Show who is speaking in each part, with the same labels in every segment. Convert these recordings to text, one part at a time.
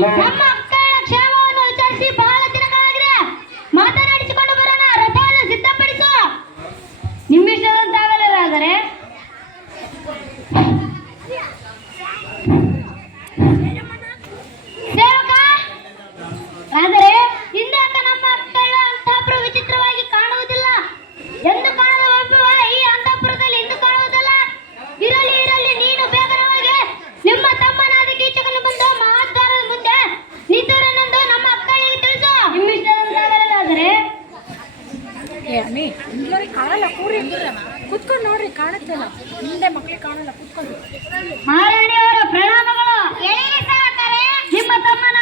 Speaker 1: Yeah.
Speaker 2: ಏ ಅಮ್ಮಿ ಇಂದ್ಲೋರಿ ಕಾಣಲ್ಲ, ಕೂರಿ ಕುತ್ಕೊಂಡು ನೋಡ್ರಿ ಕಾಣುತ್ತಲ್ಲ ಹಿಂದೆ ಮಕ್ಳಿಗೆ ಕಾಣಲ್ಲ, ಕುತ್ಕೊಂಡು.
Speaker 1: ಮಹಾರಾಣಿ ಅವರ ಪ್ರಣಾಮಗಳು ನಿಮ್ಮ ತಮ್ಮನ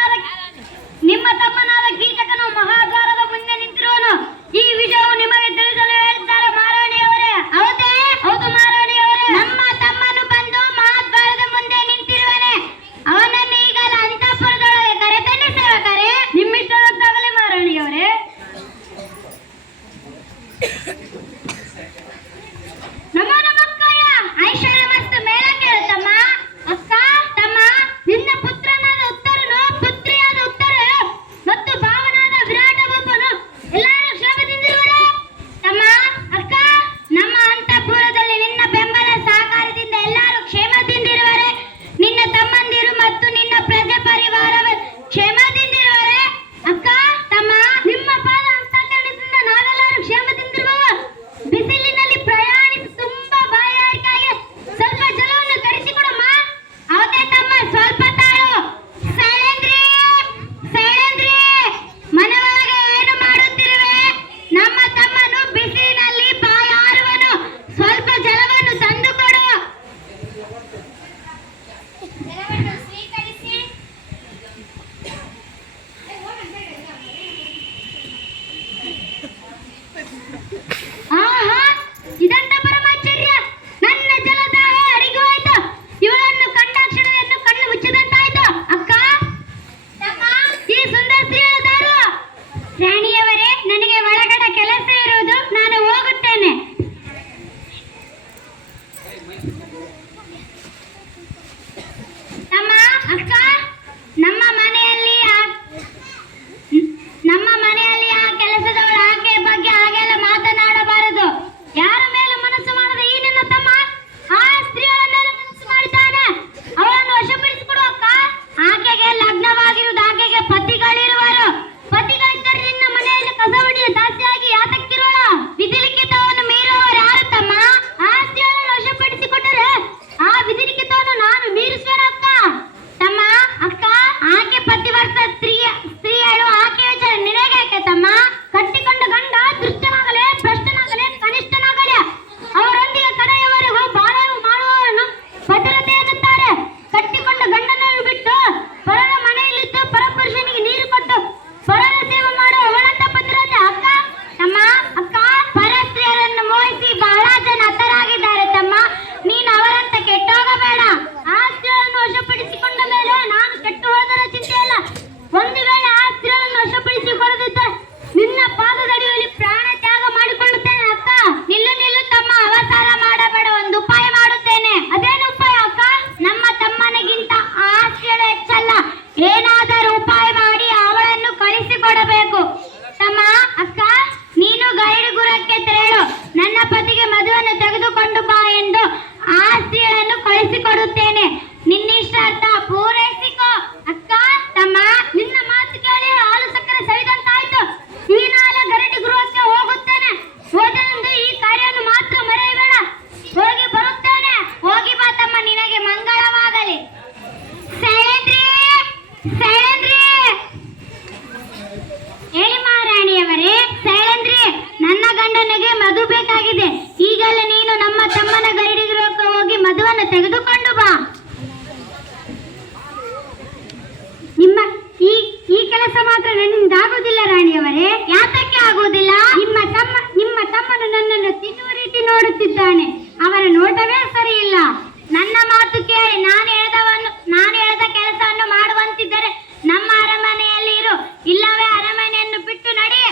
Speaker 1: அக்கா ತೆಗೆದುಕೊಂಡು ಬಾ. ನಿಮ್ಮ ಈ ಈ ಕೆಲಸ ಮಾತ್ರ ನನ್ನಿಂದ ಆಗೋದಿಲ್ಲ ರಾಣಿಯವರೇ. ಯಾತಕ್ಕೆ ಆಗೋದಿಲ್ಲ? ನಿಮ್ಮ ತಮ್ಮ, ನಿಮ್ಮ ತಮ್ಮನು ನನ್ನನ್ನು ತಿನ್ನುವ ರೀತಿ ನೋಡುತ್ತಿದ್ದಾನೆ. ಅವರ ನೋಟವೇ ಸರಿಯಿಲ್ಲ. ನನ್ನ ಮಾತು ಕೇಳಿ ನಾನು ಹೇಳ್ದವನ್ನು ನಾನು ಹೇಳ್ದ ಕೆಲಸವನ್ನು ಮಾಡುವಂತಿದ್ದರೆ ನಮ್ಮ ಅರಮನೆಯಲ್ಲಿ ಇರು. ಇಲ್ಲವೇ ಅರಮನೆಯನ್ನು ಬಿಟ್ಟು ನಡೆಯ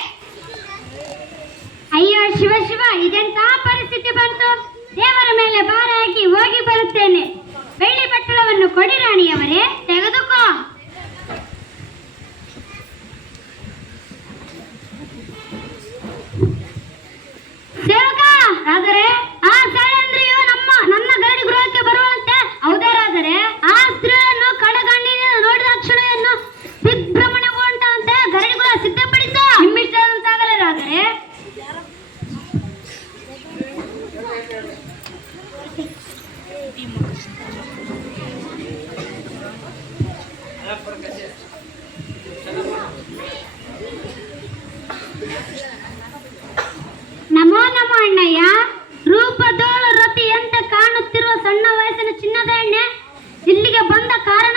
Speaker 1: ಅಯ್ಯೋ ಶಿವ ಶಿವ ಇದೆಂತಹ ಪರಿಸ್ಥಿತಿ ಬಂತು? ದೇವರ ಮೇಲೆ ಭಾರ ಹಾಕಿ ಹೋಗಿ ಬರುತ್ತೇನೆ. ಬೆಳ್ಳಿ ಪಟ್ಟಣವನ್ನು ಕೊಡಿ ತೆಗೆ ಚಿನ್ನದ ಎಣ್ಣೆ ಇಲ್ಲಿಗೆ ಬಂದ ಕಾರಣ